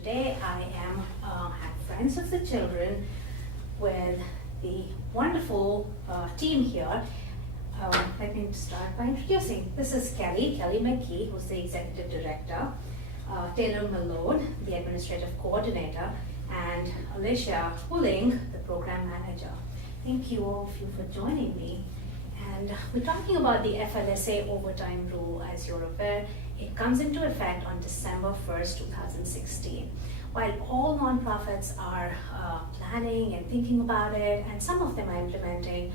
today I am at Friends of the Children with the wonderful team here. Let me start by introducing. This is Kelly McKee, who's the Executive Director, Taylor Malone, the Administrative Coordinator, and Alicia Pulling, the Program Manager. Thank you all of you for joining me. And we're talking about the FLSA overtime rule. As you're aware, it comes into effect on December 1st, 2016. While all nonprofits are planning and thinking about it, and some of them are implementing,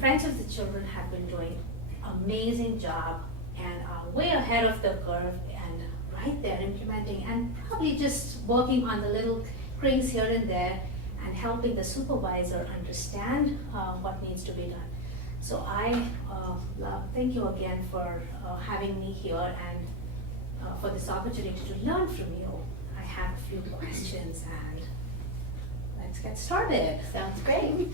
Friends of the Children have been doing an amazing job and are way ahead of the curve and right there implementing and probably just working on the little things here and there and helping the supervisor understand what needs to be done. So I thank you again for having me here and for this opportunity to learn from you. I have a few questions and let's get started. Sounds great.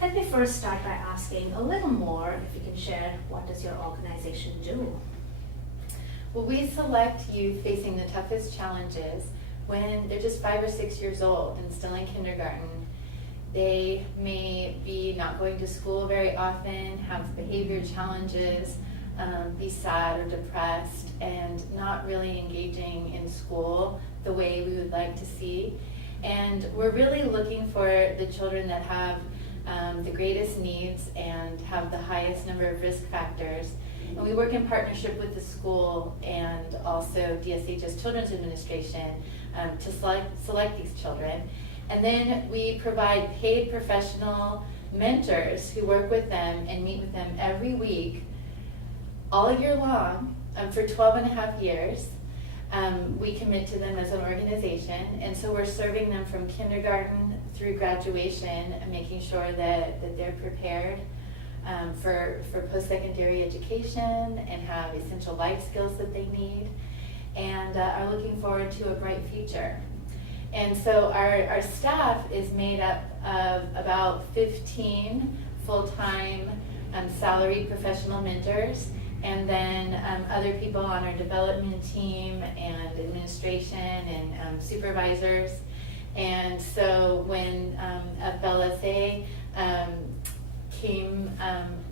Let me first start by asking a little more, if you can share, what does your organization do? Well, we select youth facing the toughest challenges when they're just 5 or 6 years old and still in kindergarten. They may be not going to school very often, have behavior challenges, be sad or depressed, and not really engaging in school the way we would like to see. And we're really looking for the children that have the greatest needs and have the highest number of risk factors. And we work in partnership with the school and also DSHS Children's Administration to select these children. And then we provide paid professional mentors who work with them and meet with them every week, all year long, for 12 and a half years. We commit to them as an organization, and so we're serving them from kindergarten through graduation and making sure that they're prepared for post-secondary education and have essential life skills that they need and are looking forward to a bright future. And so our staff is made up of about 15 full-time salaried professional mentors, and then other people on our development team and administration and supervisors. And so when FLSA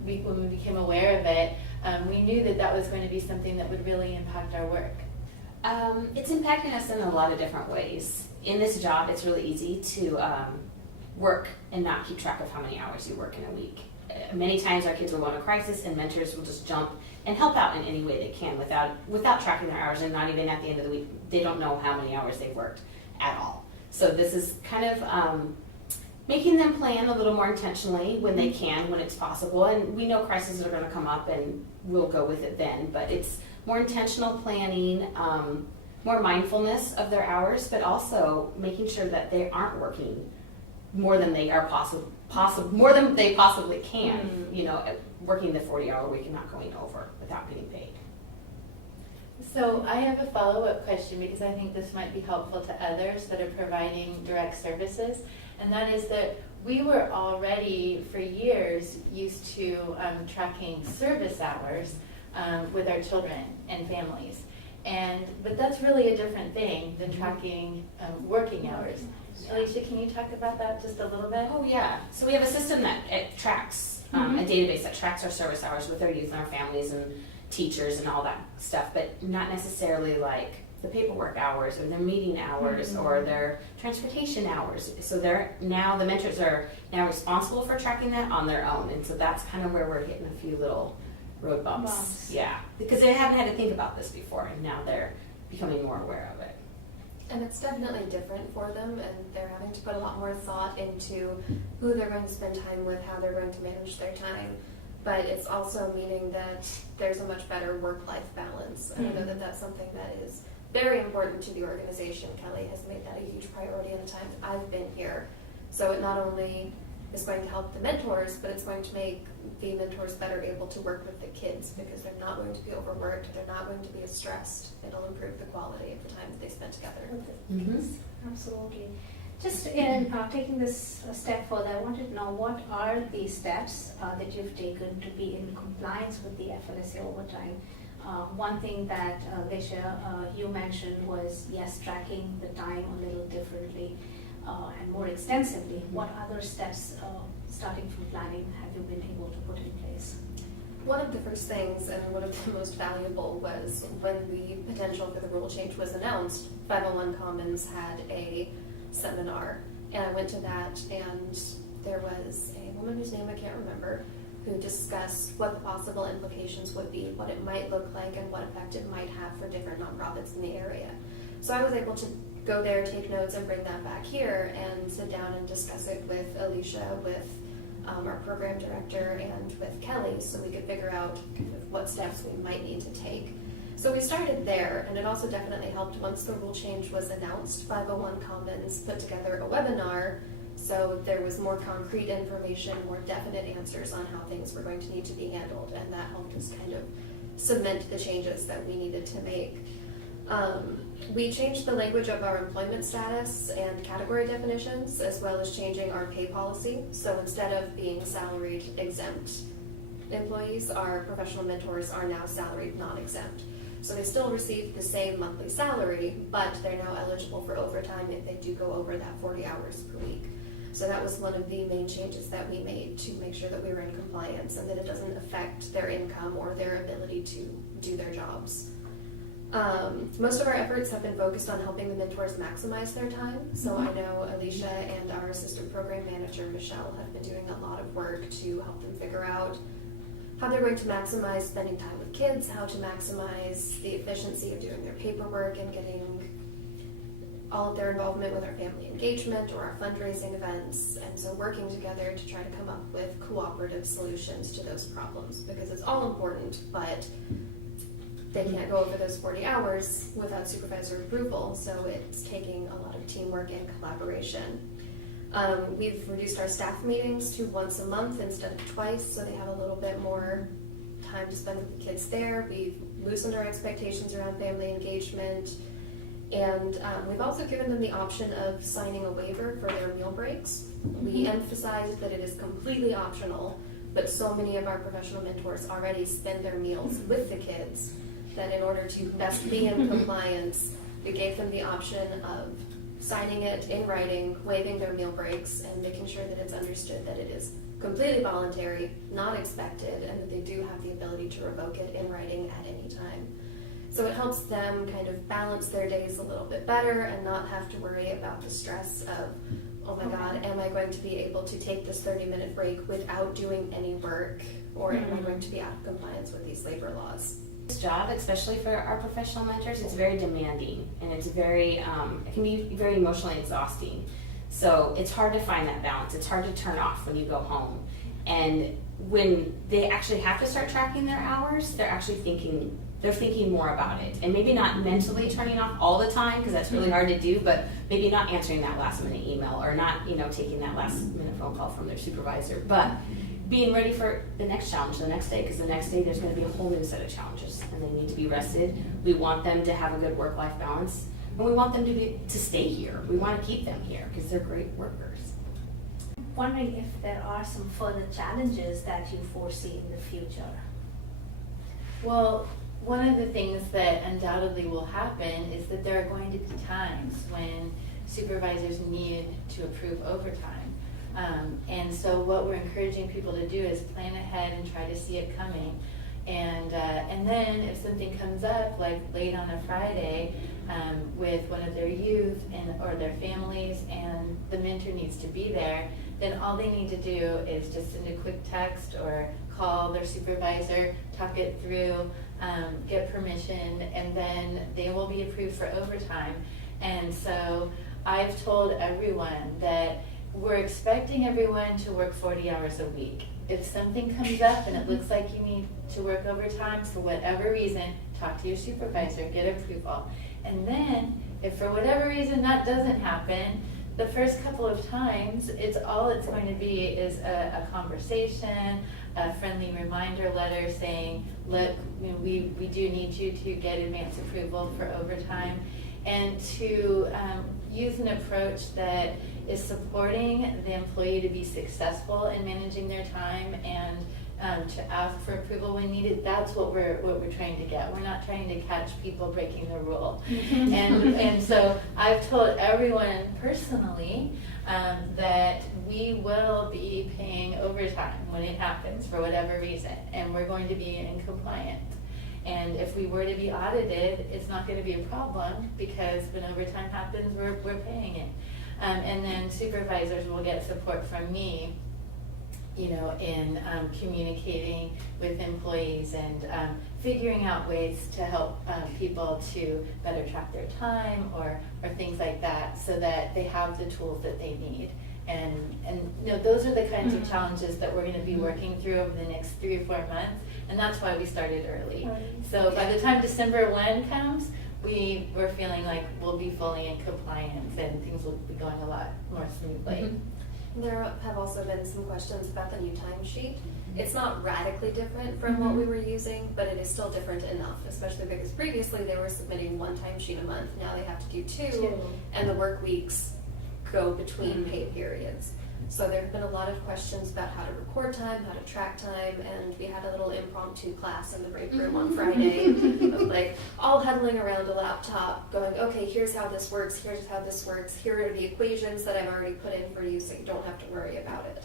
when we became aware of it, we knew that was going to be something that would really impact our work. It's impacting us in a lot of different ways. In this job, it's really easy to work and not keep track of how many hours you work in a week. Many times our kids will go in a crisis and mentors will just jump and help out in any way they can without tracking their hours, and not even at the end of the week, they don't know how many hours they've worked at all. So this is kind of making them plan a little more intentionally when they can, when it's possible. And we know crises are going to come up and we'll go with it then, but it's more intentional planning, more mindfulness of their hours, but also making sure that they aren't working more than they are more than they possibly can, working the 40-hour week and not going over without getting paid. So I have a follow-up question, because I think this might be helpful to others that are providing direct services, and that is that we were already for years used to tracking service hours with our children and families, but that's really a different thing than tracking working hours. Alicia, can you talk about that just a little bit? Oh yeah, so we have a system that it tracks, a database that tracks our service hours with our youth and our families and teachers and all that stuff, but not necessarily like the paperwork hours or their meeting hours or their transportation hours. So the mentors are now responsible for tracking that on their own, and so that's kind of where we're hitting a few little road bumps. Yeah, because they haven't had to think about this before, and now they're becoming more aware of it. And it's definitely different for them, and they're having to put a lot more thought into who they're going to spend time with, how they're going to manage their time. But it's also meaning that there's a much better work-life balance. And I know that that's something that is very important to the organization. Kelly has made that a huge priority in the time that I've been here. So it not only is going to help the mentors, but it's going to make the mentors better able to work with the kids, because they're not going to be overworked, they're not going to be as stressed. It'll improve the quality of the time that they spend together. Absolutely. Just in taking this a step further, I wanted to know, what are the steps that you've taken to be in compliance with the FLSA overtime One thing that Leisha, you mentioned was, yes, tracking the time a little differently and more extensively. What other steps, starting from planning, have you been able to put in place? One of the first things, and one of the most valuable, was when the potential for the rule change was announced. 501 Commons had a seminar, and I went to that, and there was a woman whose name I can't remember, who discussed what the possible implications would be, what it might look like, and what effect it might have for different nonprofits in the area. So I was able to go there, take notes, and bring that back here and sit down and discuss it with Alicia, with our program director, and with Kelly, so we could figure out kind of what steps we might need to take. So we started there, and it also definitely helped once the rule change was announced. 501 Commons put together a webinar, so there was more concrete information, more definite answers on how things were going to need to be handled, and that helped us kind of cement the changes that we needed to make. We changed the language of our employment status and category definitions, as well as changing our pay policy. So instead of being salaried exempt employees, our professional mentors are now salaried non-exempt. So they still receive the same monthly salary, but they're now eligible for overtime if they do go over that 40 hours per week. So that was one of the main changes that we made to make sure that we were in compliance and that it doesn't affect their income or their ability to do their jobs. Most of our efforts have been focused on helping the mentors maximize their time. So I know Alicia and our assistant program manager, Michelle, have been doing a lot of work to help them figure out how they're going to maximize spending time with kids, how to maximize the efficiency of doing their paperwork and getting all of their involvement with our family engagement or our fundraising events. And so working together to try to come up with cooperative solutions to those problems, because it's all important, but they can't go over those 40 hours without supervisor approval, so it's taking a lot of teamwork and collaboration. We've reduced our staff meetings to once a month instead of twice, so they have a little bit more time to spend with the kids there. We've loosened our expectations around family engagement, and we've also given them the option of signing a waiver for their meal breaks. We emphasized that it is completely optional, but so many of our professional mentors already spend their meals with the kids that in order to best be in compliance, we gave them the option of signing it in writing, waiving their meal breaks, and making sure that it's understood that it is completely voluntary, not expected, and that they do have the ability to revoke it in writing at any time. So it helps them kind of balance their days a little bit better and not have to worry about the stress of, oh my God, am I going to be able to take this 30-minute break without doing any work, or am I going to be out of compliance with these labor laws? This job, especially for our professional mentors, it's very demanding and it's very, it can be very emotionally exhausting. So it's hard to find that balance. It's hard to turn off when you go home. And when they actually have to start tracking their hours, they're actually thinking more about it. And maybe not mentally turning off all the time, because that's really hard to do, but maybe not answering that last minute email or not, taking that last minute phone call from their supervisor. But being ready for the next challenge the next day, because the next day there's going to be a whole new set of challenges and they need to be rested. We want them to have a good work-life balance, and we want them to stay here. We want to keep them here because they're great workers. Wondering if there are some further challenges that you foresee in the future. Well, one of the things that undoubtedly will happen is that there are going to be times when supervisors need to approve overtime. And so what we're encouraging people to do is plan ahead and try to see it coming. And then if something comes up, like late on a Friday, with one of their youth or their families, and the mentor needs to be there, then all they need to do is just send a quick text or call their supervisor, talk it through, get permission, and then they will be approved for overtime. And so I've told everyone that we're expecting everyone to work 40 hours a week. If something comes up and it looks like you need to work overtime for whatever reason, talk to your supervisor, get approval. And then, if for whatever reason that doesn't happen, the first couple of times, it's going to be is a conversation, a friendly reminder letter saying, look, we do need you to get advance approval for overtime, and to use an approach that is supporting the employee to be successful in managing their time and to ask for approval when needed. That's what we're trying to get. We're not trying to catch people breaking the rule. And so I've told everyone personally that we will be paying overtime when it happens for whatever reason, and we're going to be in compliance. And if we were to be audited, it's not going to be a problem, because when overtime happens, we're paying it. And then supervisors will get support from me, you know, in communicating with employees and figuring out ways to help people to better track their time or things like that, so that they have the tools that they need. And you know, those are the kinds of challenges that we're going to be working through over the next 3 or 4 months, and that's why we started early. So by the time December 1 comes, we're feeling like we'll be fully in compliance and things will be going a lot more smoothly. There have also been some questions about the new timesheet. It's not radically different from what we were using, but it is still different enough, especially because previously they were submitting 1 timesheet a month. Now they have to do 2, and the work weeks go between pay periods. So there have been a lot of questions about how to record time, how to track time, and we had a little impromptu class in the break room on Friday of like all huddling around a laptop going, okay, here's how this works, here are the equations that I've already put in for you so you don't have to worry about it.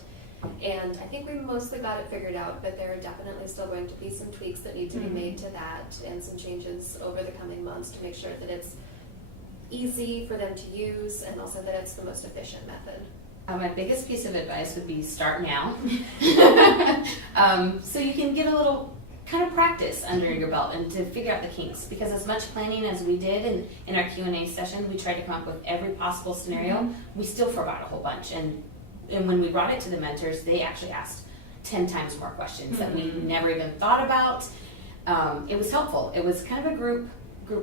And I think we mostly got it figured out, but there are definitely still going to be some tweaks that need to be made to that, and some changes over the coming months to make sure that it's easy for them to use and also that it's the most efficient method. My biggest piece of advice would be start now. So you can get a little kind of practice under your belt and to figure out the kinks. Because as much planning as we did in our Q&A session, we tried to come up with every possible scenario. We still forgot a whole bunch. And when we brought it to the mentors, they actually asked 10 times more questions that we never even thought about. It was helpful. It was kind of a group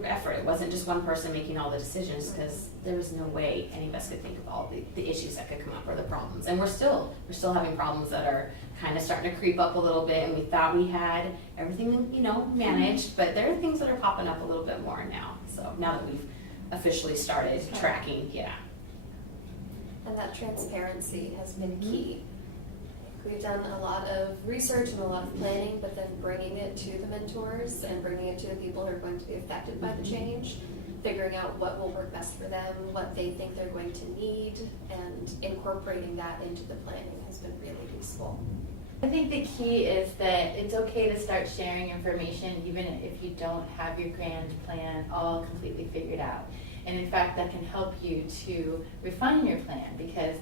effort. It wasn't just one person making all the decisions, because there was no way any of us could think of all the issues that could come up or the problems. And we're still having problems that are kind of starting to creep up a little bit, and we thought we had everything, you know, managed, but there are things that are popping up a little bit more now. So now that we've officially started tracking, And that transparency has been key. We've done a lot of research and a lot of planning, but then bringing it to the mentors and bringing it to the people who are going to be affected by the change, figuring out what will work best for them, what they think they're going to need, and incorporating that into the planning has been really useful. I think the key is that it's okay to start sharing information even if you don't have your grand plan all completely figured out. And in fact, that can help you to refine your plan, because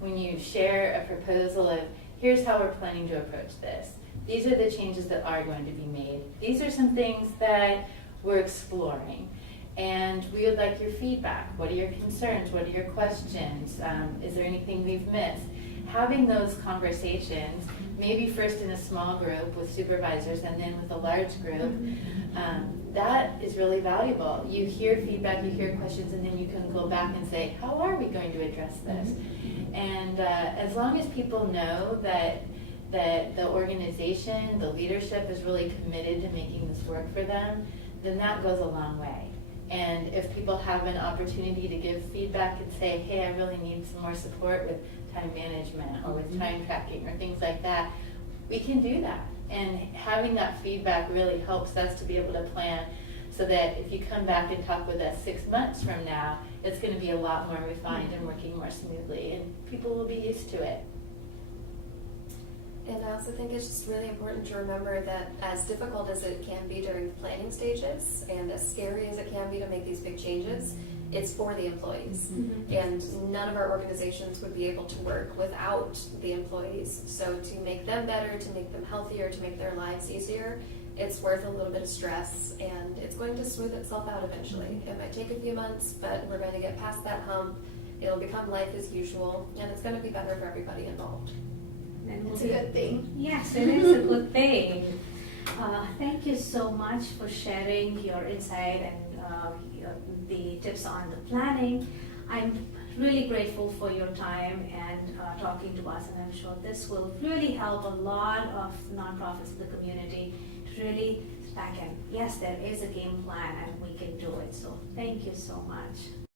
when you share a proposal of, here's how we're planning to approach this, these are the changes that are going to be made, these are some things that we're exploring, and we would like your feedback. What are your concerns? What are your questions? Is there anything we've missed? Having those conversations, maybe first in a small group with supervisors and then with a large group, that is really valuable. You hear feedback, you hear questions, and then you can go back and say, how are we going to address this? And as long as people know that the organization, the leadership is really committed to making this work for them, then that goes a long way. And if people have an opportunity to give feedback and say, hey, I really need some more support with time management or with time tracking or things like that, we can do that. And having that feedback really helps us to be able to plan, so that if you come back and talk with us 6 months from now, it's going to be a lot more refined and working more smoothly, and people will be used to it. And I also think it's just really important to remember that as difficult as it can be during the planning stages, and as scary as it can be to make these big changes, it's for the employees. And none of our organizations would be able to work without the employees. So to make them better, to make them healthier, to make their lives easier, it's worth a little bit of stress, and it's going to smooth itself out eventually. It might take a few months, but we're going to get past that hump. It'll become life as usual, and it's going to be better for everybody involved. It's a good thing. Yes, it is a good thing. Thank you so much for sharing your insight and the tips on the planning. I'm really grateful for your time and talking to us, and I'm sure this will really help a lot of nonprofits in the community to really back in. Yes, there is a game plan and we can do it. So thank you so much.